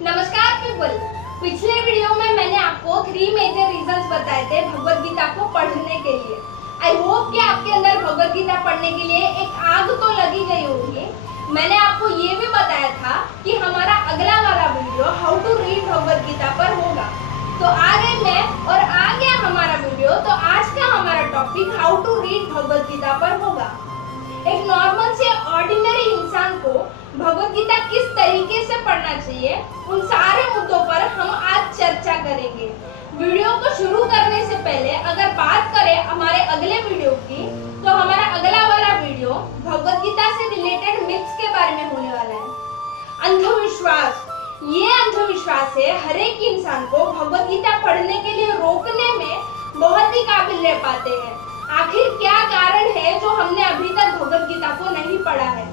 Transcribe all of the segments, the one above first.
नमस्कार पीपल। पिछले वीडियो में मैंने आपको 3 मेजर रीजंस बताए थे भगवत गीता को पढ़ने के लिए। आई होप कि आपके अंदर भगवत गीता पढ़ने के लिए एक आग तो लगी गई होगी। मैंने आपको ये भी बताया था कि हमारा अगला वाला video how to read Bhagavad Gita पर होगा। तो आ गई मैं और आ गया हमारा वीडियो। तो आज का हमारा topic how to read Bhagavad Gita पर होगा। एक नॉर्मल से ऑर्डिनरी इंसान को भगवत गीता किस तरीके से पढ़ना चाहिए, उन सारे मुद्दों पर हम आज चर्चा करेंगे। वीडियो को शुरू करने से पहले अगर बात करें हमारे अगले वीडियो की, तो हमारा अगला वाला वीडियो भगवत गीता से रिलेटेड मिथ्स के बारे में होने वाला है। अंधविश्वास, ये अंधविश्वास है हर एक इंसान को भगवत गीता पढ़ने के लिए रोकने में बहुत ही काबिल रह पाते हैं। आखिर क्या कारण है जो हमने अभी तक भगवत गीता को नहीं पढ़ा है?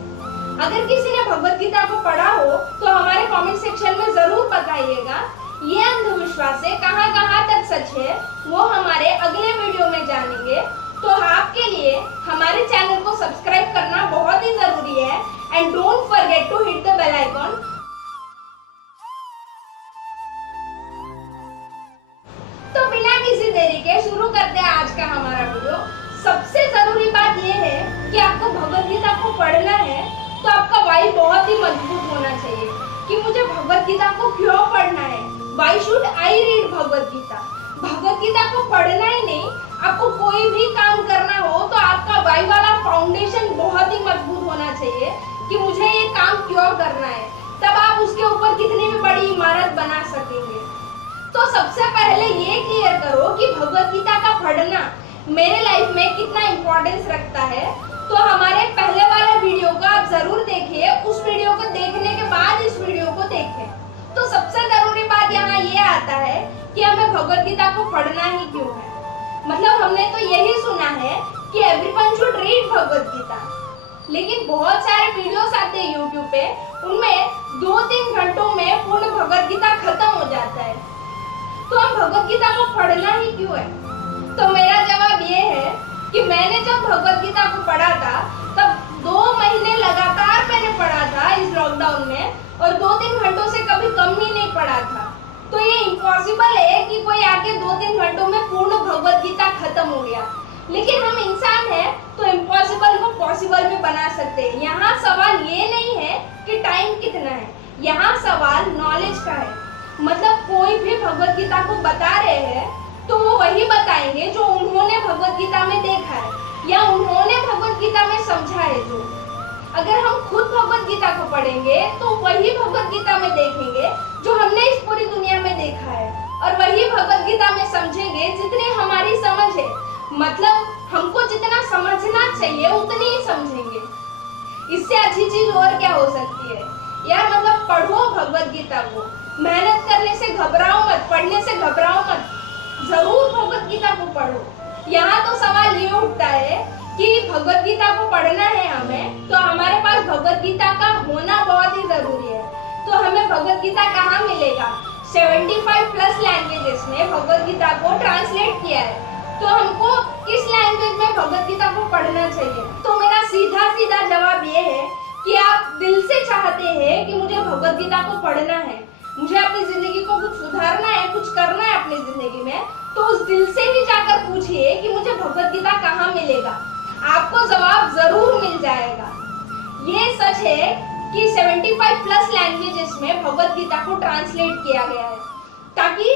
अगर किसी ने भगवत गीता को पढ़ा हो तो हमारे कमेंट सेक्शन में जरूर बताइएगा। ये अंधविश्वास है कहाँ तक सच है वो हमारे अगले वीडियो में जानेंगे। तो आपके लिए हमारे चैनल को सब्सक्राइब करना बहुत ही जरूरी है and don't forget to hit the bell icon. तो बिना किसी देरी के शुरू करते हैं आज का हमारा वीडियो। सबसे जरूरी बात यह है कि आपको भगवत गीता को पढ़ना है तो आपका वाई बहुत ही मजबूत होना चाहिए कि मुझे भगवत गीता को क्यों पढ़ना है। Why should I read Bhagavad Gita? Bhagavad Gita को पढ़ना ही नहीं, आपको कोई भी काम करना हो तो आपका वाई वाला फाउंडेशन बहुत ही मजबूत होना चाहिए कि मुझे ये काम क्यों करना है। तब आप उसके ऊपर कितनी भी बड़ी इमारत बना सकेंगे। तो सबसे पहले ये क्लियर करो कि भगवत गीता का पढ़ना मेरे लाइफ में कितना इंपॉर्टेंस रखता है। तो हमारे पहले वाले वीडियो को आप जरूर देखिए, उस वीडियो को देखने के बाद इस वीडियो को देखें। तो सबसे जरूरी बात यहाँ ये आता है कि हमें भगवत गीता को पढ़ना ही क्यों है। मतलब हमने तो यही सुना है कि everyone should read Bhagavad Gita, लेकिन बहुत सारे वीडियोस आते हैं यूट्यूब पे, उनमें 2-3 घंटों में पूर्ण भगवत गीता खत्म हो जाता है। तो हम भगवत गीता को पढ़ना ही क्यों है? तो मेरा जवाब ये है कि मैंने जब भगवत गीता को पढ़ा था तब 2 महीने लगातार मैंने पढ़ा था इस लॉकडाउन में, और 2-3 घंटों से कभी कम ही नहीं पढ़ा था। तो ये इम्पॉसिबल है कि कोई आके 2-3 घंटों में पूर्ण भगवत गीता खत्म हो गया। लेकिन हम इंसान हैं तो इम्पॉसिबल को पॉसिबल भी बना सकते हैं। यहाँ सवाल ये नहीं है कि टाइम कितना है, यहाँ सवाल नॉलेज का है। मतलब कोई भी भगवत गीता को बता रहे हैं तो वो वही बताएंगे जो उन्होंने भगवत गीता में देखा है या उन्होंने भगवत गीता में समझा है। जो अगर हम खुद भगवत गीता को पढ़ेंगे तो वही भगवत गीता में देखेंगे जो हमने इस पूरी दुनिया में देखा है, और वही भगवत गीता में समझेंगे जितनी हमारी समझ है। मतलब हमको जितना समझना चाहिए उतनी ही समझेंगे। इससे अच्छी चीज और क्या हो सकती है यार। मतलब पढ़ो भगवत गीता को, मेहनत करने से घबराओ मत, पढ़ने से घबराओ मत, जरूर भगवत गीता को पढ़ो। यहाँ तो सवाल ये उठता है कि भगवत गीता को पढ़ना है हमें, तो हमारे पास भगवत गीता का होना बहुत ही जरूरी है। तो हमें भगवत गीता कहाँ मिलेगा? 75+ लैंग्वेजेस में भगवत गीता को ट्रांसलेट किया है। तो हमको किस लैंग्वेज में भगवत गीता को पढ़ना चाहिए? तो मेरा सीधा जवाब ये है कि आप दिल से चाहते हैं कि मुझे भगवत गीता को पढ़ना है, मुझे अपनी जिंदगी को कुछ सुधारना है, कुछ करना है अपनी जिंदगी में, तो उस दिल से ही जाकर पूछिए कि मुझे भगवत गीता कहाँ मिलेगा। आपको जवाब जरूर मिल जाएगा। ये सच है कि 75+ लैंग्वेजेस में भगवत गीता को ट्रांसलेट किया गया है ताकि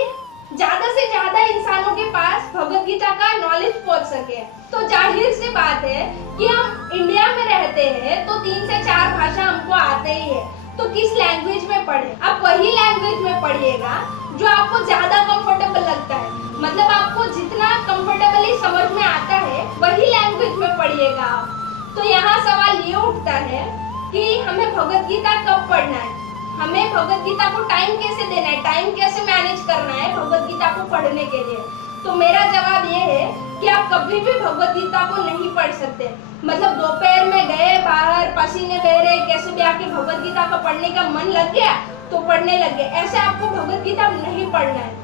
ज्यादा से ज्यादा इंसानों के पास भगवत गीता का नॉलेज पहुंच सके। तो जाहिर सी बात है कि हम इंडिया में रहते हैं तो 3 से 4 भाषा हमको आते ही है। तो किस लैंग्वेज में पढ़े? आप वही लैंग्वेज में पढ़िएगा जो आपको ज्यादा कंफर्टेबल लगता है। मतलब आपको जितना कंफर्टेबली समझ में आता है वही लैंग्वेज में पढ़िएगा आप। तो यहाँ सवाल ये उठता है कि हमें भगवत गीता कब पढ़ना है, हमें भगवत गीता को टाइम कैसे देना है, टाइम कैसे मैनेज करना है भगवत गीता को पढ़ने के लिए। तो मेरा जवाब ये है कि आप कभी भी भगवत गीता को नहीं पढ़ सकते। मतलब दोपहर में गए बाहर, पसीने बह रहे, कैसे भी आके भगवत गीता का पढ़ने का मन लग गया तो पढ़ने लग गए, ऐसे आपको भगवत गीता नहीं पढ़ना है।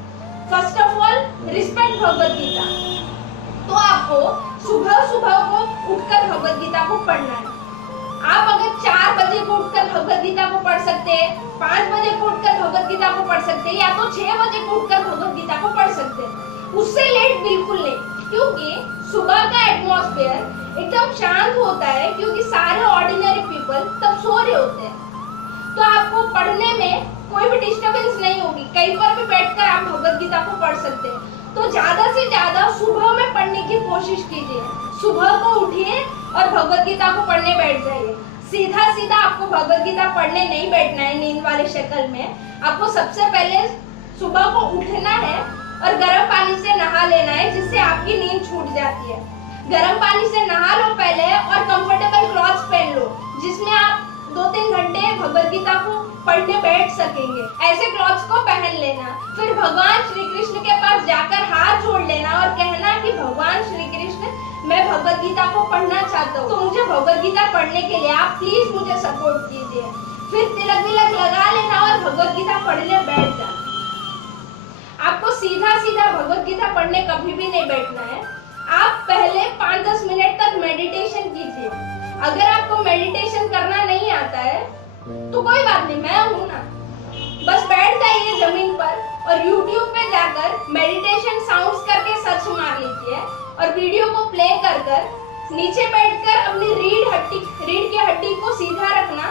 First of all respect Bhagavad Gita. तो आपको सुबह को उठकर भगवत गीता को पढ़ना है। आप अगर 4 बजे को उठकर भगवत गीता को पढ़ सकते हैं, 5 बजे को उठकर भगवत गीता को पढ़ सकते हैं, या तो 6 बजे को उठकर भगवत गीता को पढ़ सकते हैं। उससे लेट बिल्कुल नहीं, क्योंकि सुबह का एटमॉस्फेयर एकदम शांत होता है, क्योंकि सारे ऑर्डिनरी पीपल तब सो रहे होते हैं। तो आपको पढ़ने में कोई भी डिस्टरबेंस नहीं होगी, कहीं पर भी बैठकर आप भगवत गीता को पढ़ सकते हैं। तो ज्यादा से ज्यादा सुबह में पढ़ने की कोशिश कीजिए। सुबह को उठिए और भगवत गीता को पढ़ने बैठ जाइए। सीधा सीधा आपको भगवत गीता पढ़ने नहीं बैठना है नींद वाले शक्ल में। आपको सबसे पहले सुबह को उठना है और गर्म पानी से नहा लेना है, जिससे आपकी नींद छूट जाती है। गर्म पानी से नहा लो पहले और कंफर्टेबल क्लॉथ्स पहन लो, जिसमें आप 2-3 घंटे भगवत गीता को पढ़ने बैठ सकेंगे। ऐसे क्लॉथ्स को पहन लेना। फिर भगवान श्री कृष्ण के पास जाकर हाथ जोड़ लेना और कहना कि भगवान श्री कृष्ण, मैं भगवत गीता को पढ़ना चाहता हूँ, तो मुझे भगवत गीता पढ़ने के लिए आप प्लीज मुझे सपोर्ट कीजिए। फिर तिलक विलक लगा लेना और भगवत गीता पढ़ने बैठ जाना। आपको सीधा सीधा भगवत गीता पढ़ने कभी भी नहीं बैठना है। आप पहले 5-10 मिनट तक मेडिटेशन कीजिए। अगर आपको मेडिटेशन करना नहीं आता है तो कोई बात नहीं, मैं हूं ना। बस बैठ जाइए जमीन पर और YouTube पे जाकर मेडिटेशन साउंड्स करके सर्च मार लीजिए और वीडियो को प्ले कर कर नीचे बैठकर अपनी रीढ़ की हड्डी को सीधा रखना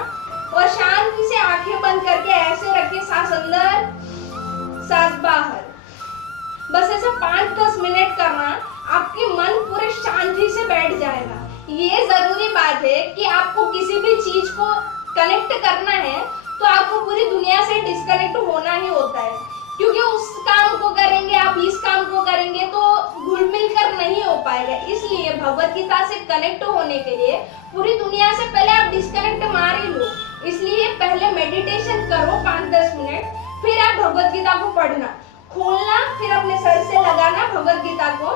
और शांति से आंखें बंद करके ऐसे रखिए, सांस अंदर सांस बाहर। बस ऐसा 5-10 मिनट करना, आपके मन पूरे शांति से बैठ जाएगा। ये जरूरी बात है कि आपको किसी भी चीज को कनेक्ट करना है तो आपको पूरी दुनिया से डिस्कनेक्ट होना ही होता है, क्योंकि उस काम को करेंगे आप इस काम को करेंगे तो घुल मिल कर नहीं हो पाएगा। इसलिए भगवत गीता से कनेक्ट होने के लिए पूरी दुनिया से पहले आप डिस्कनेक्ट मार ही लो। इसलिए पहले मेडिटेशन करो 5-10 मिनट, फिर आप भगवत गीता को पढ़ना, खोलना, फिर अपने सर से लगाना भगवत गीता को,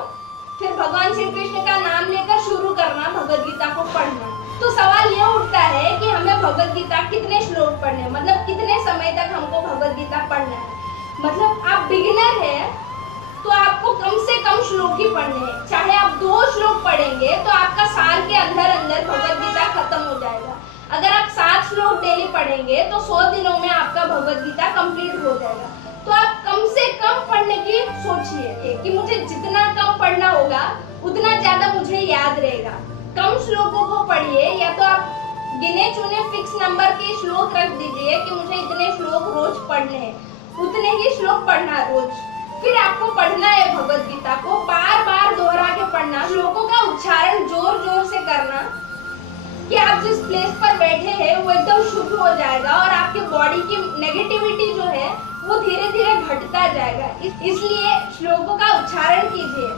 फिर भगवान श्री कृष्ण का नाम लेकर शुरू करना भगवत गीता को पढ़ना। तो सवाल ये उठता है कि हमें भगवत गीता कितने श्लोक पढ़ने, मतलब कितने समय तक हमको भगवत गीता पढ़ना है। मतलब आप बिगिनर है तो आपको कम से कम श्लोक ही पढ़ने हैं। चाहे आप 2 श्लोक पढ़ेंगे तो आपका साल के अंदर अंदर भगवत गीता खत्म हो जाएगा। अगर आप 7 श्लोक डेली पढ़ेंगे तो 100 दिनों में आपका भगवत गीता कंप्लीट हो जाएगा। तो आप कम से कम पढ़ने की सोचिए कि मुझे जितना कम पढ़ना होगा उतना ज्यादा मुझे याद रहेगा। कम श्लोकों को पढ़िए, या तो आप गिने चुने फिक्स नंबर के श्लोक रख दीजिए कि मुझे इतने श्लोक रोज पढ़ने हैं, उतने ही श्लोक पढ़ना रोज। फिर आपको पढ़ना है भगवत गीता को, बार बार दोहरा के पढ़ना, श्लोकों का उच्चारण जोर जोर से करना कि आप जिस प्लेस पर बैठे हैं वो एकदम शुद्ध हो जाएगा और आपके बॉडी की नेगेटिविटी जो है वो धीरे धीरे घटता जाएगा। इसलिए श्लोकों का उच्चारण कीजिए।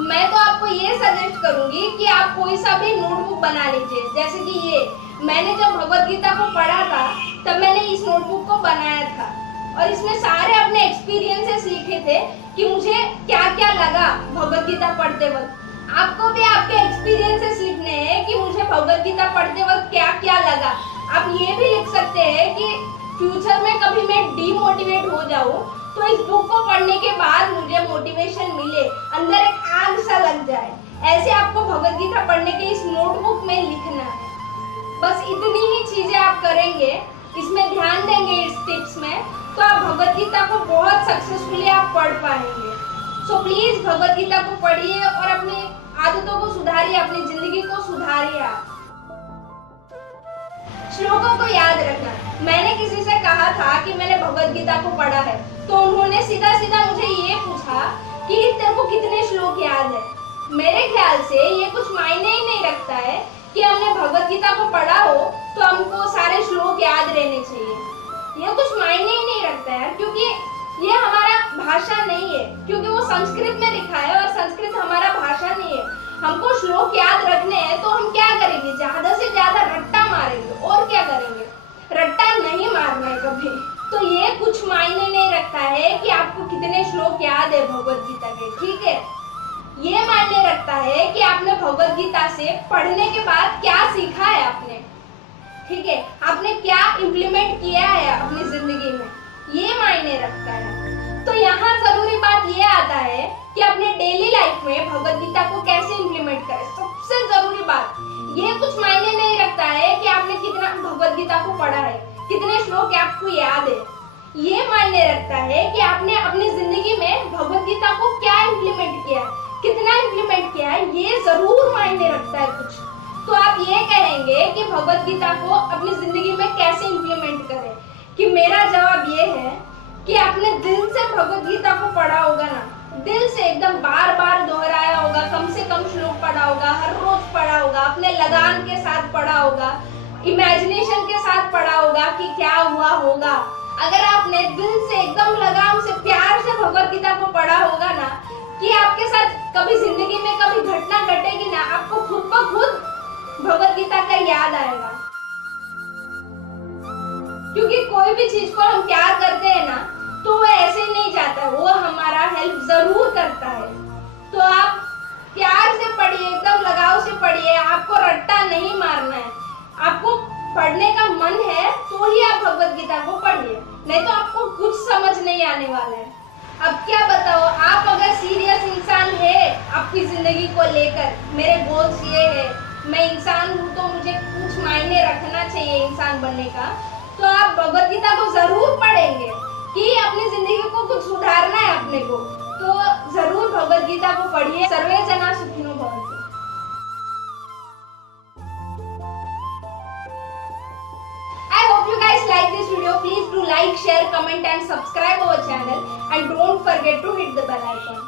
मैं तो आपको ये सजेस्ट करूंगी कि आप कोई सा भी नोटबुक बना लीजिए। जैसे कि ये मैंने जब भगवत गीता को पढ़ा था तब मैंने इस नोटबुक को बनाया था और इसमें सारे अपने एक्सपीरियंसेस लिखे थे कि मुझे क्या क्या लगा भगवत गीता पढ़ते वक्त। आपको भी आपके एक्सपीरियंसेस लिखने हैं कि मुझे भगवत गीता पढ़ते वक्त क्या क्या लगा। आप ये भी लिख सकते हैं कि फ्यूचर में कभी मैं डीमोटिवेट हो जाऊं तो इस बुक को पढ़ने के बाद मुझे मोटिवेशन मिले, अंदर एक आग सा लग जाए। ऐसे आपको भगवत गीता पढ़ने के इस नोटबुक में लिखना है। बस इतनी ही चीजें आप करेंगे, इसमें ध्यान देंगे इस टिप्स में, तो आप भगवत गीता को बहुत सक्सेसफुली आप पढ़ पाएंगे। सो प्लीज भगवत गीता को पढ़िए और अपनी आदतों को सुधारिए, अपनी जिंदगी को सुधारिए। आप श्लोकों को याद रखना। मैंने किसी से कहा था कि मैंने भगवत गीता को पढ़ा है, तो उन्होंने सीधा सीधा मुझे ये पूछा कि तेरे को कितने श्लोक याद है। मेरे ख्याल से ये कुछ मायने ही नहीं रखता है कि हमने भगवत गीता को पढ़ा हो तो हमको सारे श्लोक याद रहने चाहिए। ये कुछ मायने ही नहीं रखता है, क्योंकि ये हमारा भाषा नहीं है, क्योंकि वो संस्कृत में लिखा है और संस्कृत हमारा भाषा नहीं है। हमको श्लोक याद रखने हैं तो हम क्या करेंगे, ज्यादा से ज्यादा रट्टा मारेंगे। और क्या करेंगे, रट्टा नहीं मारना है कभी। तो ये कुछ मायने नहीं रखता है कि आपको कितने श्लोक याद है भगवत गीता के, ठीक है। ये मायने रखता है कि आपने भगवत गीता से पढ़ने के बाद क्या सीखा है आपने, ठीक है, आपने क्या इम्प्लीमेंट किया है अपनी जिंदगी में, ये मायने रखता है। तो यहाँ जरूरी बात ये आता है कि अपने डेली लाइफ में भगवत गीता को कैसे इम्प्लीमेंट करें। सबसे जरूरी बात ये कुछ मायने नहीं रखता है कि आपने कितना भगवत गीता को पढ़ा है, कितने श्लोक आपको याद है। ये मायने रखता है कि आपने अपनी जिंदगी में भगवत गीता को क्या इम्प्लीमेंट किया है, कितना इम्प्लीमेंट किया है, ये जरूर मायने रखता है कुछ। तो आप ये कहेंगे कि भगवत गीता को अपनी जिंदगी में कैसे इम्प्लीमेंट करें, कि मेरा जवाब ये है कि आपने दिल से भगवत गीता को पढ़ा होगा ना, दिल से एकदम बार बार दोहराया होगा, कम से कम श्लोक पढ़ा होगा, हर रोज पढ़ा होगा, अपने लगान के साथ पढ़ा होगा, इमेजिनेशन के साथ पढ़ा होगा कि क्या हुआ होगा। अगर आपने दिल से एकदम लगाम से प्यार से भगवत गीता को पढ़ा होगा ना, कि आपके साथ कभी जिंदगी में कभी घटना घटेगी ना, आपको खुद ब खुद भगवत गीता का याद आएगा। क्योंकि कोई भी चीज को हम प्यार करते हैं ना, तो वो ऐसे ही नहीं जाता, वो हमारा हेल्प जरूर करता है। तो आप प्यार से पढ़िए, एकदम लगाव से पढ़िए, आपको रट्टा नहीं मारना है। आपको पढ़ने का मन है तो ही आप भगवत गीता को पढ़िए, नहीं तो आपको कुछ समझ नहीं आने वाला है। अब क्या बताओ, आप अगर सीरियस इंसान है आपकी जिंदगी को लेकर, मेरे गोल्स ये है, मैं इंसान हूँ तो मुझे कुछ मायने रखना चाहिए इंसान बनने का, तो आप भगवत गीता को जरूर पढ़ेंगे कि अपनी जिंदगी को कुछ सुधारना है अपने को, तो जरूर भगवत गीता को पढ़िए। सर्वे जना सुखिनो भवन्तु। I hope you guys like this video. Please do like, share, comment and subscribe our channel, and don't forget to hit the bell icon.